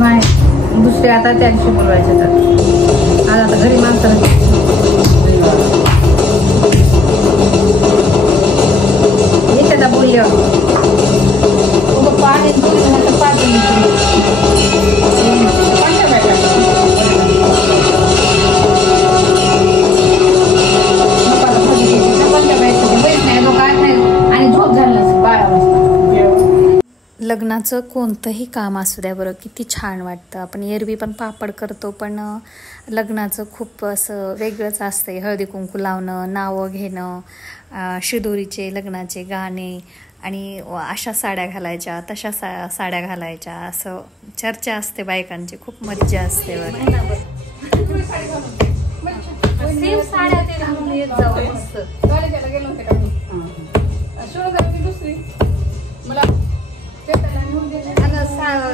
नाही दुसरे आता त्या दिवशी बोलवायचे तर आज आता घरी माणसाला येते ना बोलल्यावर पाणी आणि झोप झालं 12 वाजता. लग्नाचं कोणतंही काम असू द्या बरं किती छान वाटतं. आपण एरवी पण पापड करतो पण लग्नाचं खूप असं वेगळंच असतं. हळदी कुंकू लावणं, नावं घेणं, शिदोरीचे लग्नाचे गाणे आणि अशा साड्या घालायच्या तशा साड्या घालायच्या असं चर्चा असते बायकांची. खूप मज्जा असते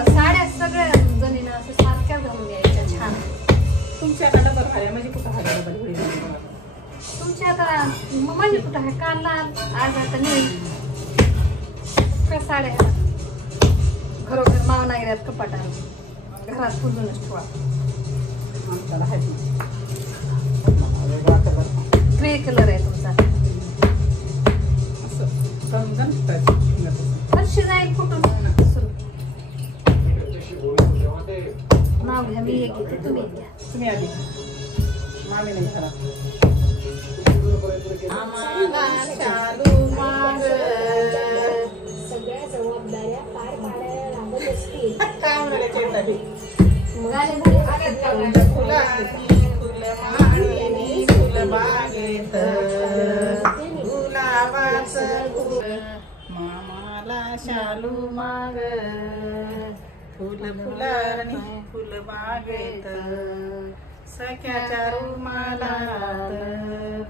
साड्या सगळ्या जणीनं असं सारख्या घालून यायच्या छान. तुमच्या आता डबल खाल्या म्हणजे कुठं खाल्या डबल तुमच्या आता म्हणजे कुठं आहे काल आज आता नाही काय साड्या घरोघर मावना गेल्यात कपाटात घरात पुजूनच ठेवा. ग्रे कलर आहे तुमचा हर्षी जाईल कुठून नाव घ्या मी एक घेते तुम्ही घ्या. तुम्ही आधी मामी नाही खरा सगळ्या जबाबदाऱ्या पार पाडायला लागत असतील. काय म्हणाले मामाला शालू माग फुल फुलारणी फुल बागेत सख्याच्या रुमालात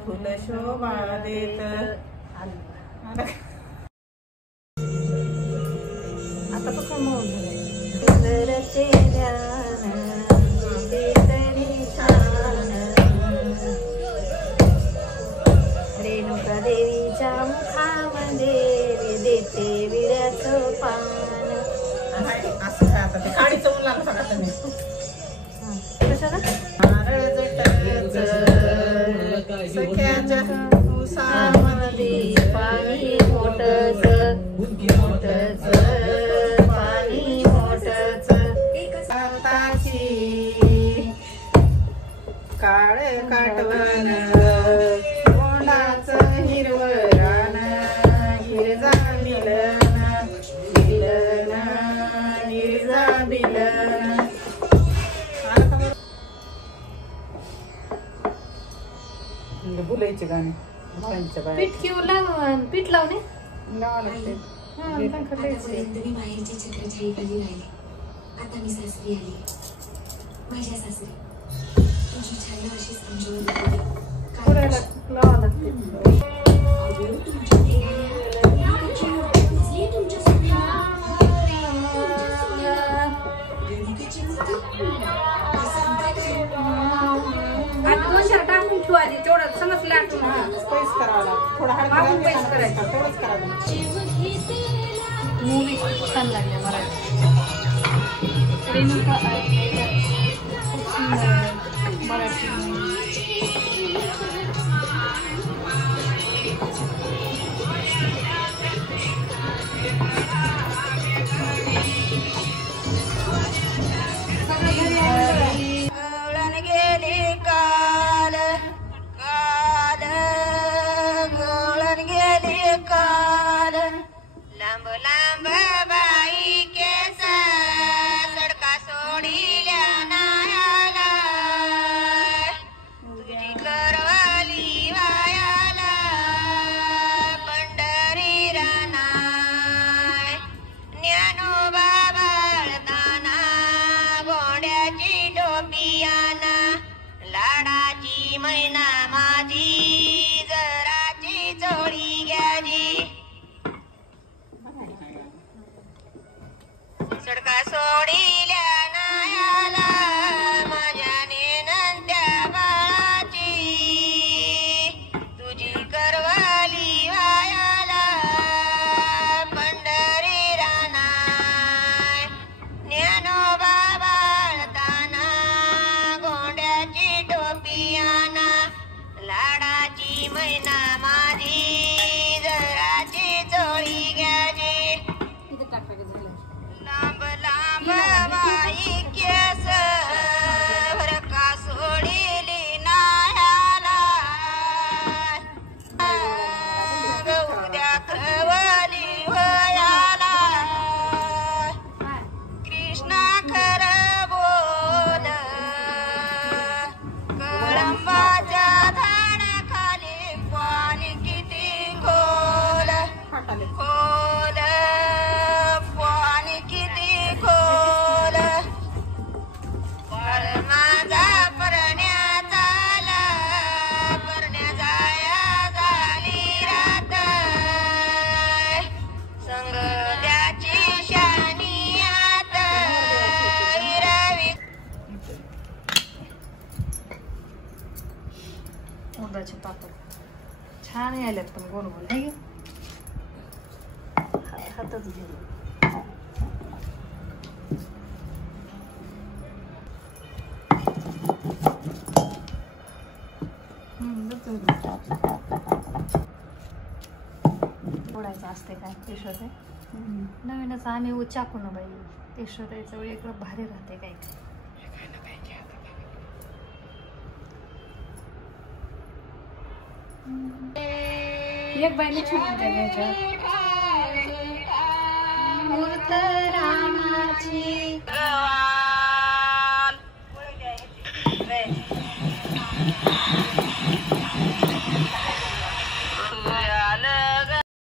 फुल शोभा देत. आता कसं मौन रेणुका देवीच्या मुखामध्ये देते विड्याचं पान. असं काय आता ते काडीचं ऊन लागलं सगळं तुम्ही कशाला सख्याच्या उसामध्ये पाणी मोठच मोठच पाणी मोठच आताची काळ काटवन कोंडाचं हिरवं रान हिरजा दिलन दिलन हिरजा दिलन. भुलायचे गाणे पीठ लावणे तुम्ही माहेरची छत्रछाई कधी राहिली. आता मी सासरी आली. माझ्या सासरी तुझी छाया अशीच आमच्यावर लावा लागते. टाकून ठेवायची तेवढं समज लाटून पैस करावा थोडा आपण पैस करायचं तेवढंच करावं. मूवी छान लागले मराठी. रेणुका खूप सुंदर मराठी सडका सोडील्या नायाला माझ्या नेनंत्या बाळाची तुझी करवाली वायाला पंढरी रानाय ज्ञानो बाबा छान यायल्यात पण गोल गोल नाही हातच गेलो. फोडायचं असते काय ते शोधे नवीनच आम्ही चाकू ना बाई ते शोधायचं वेळ इकडं भारी राहते काय एक बाईने छान घ्यायच्या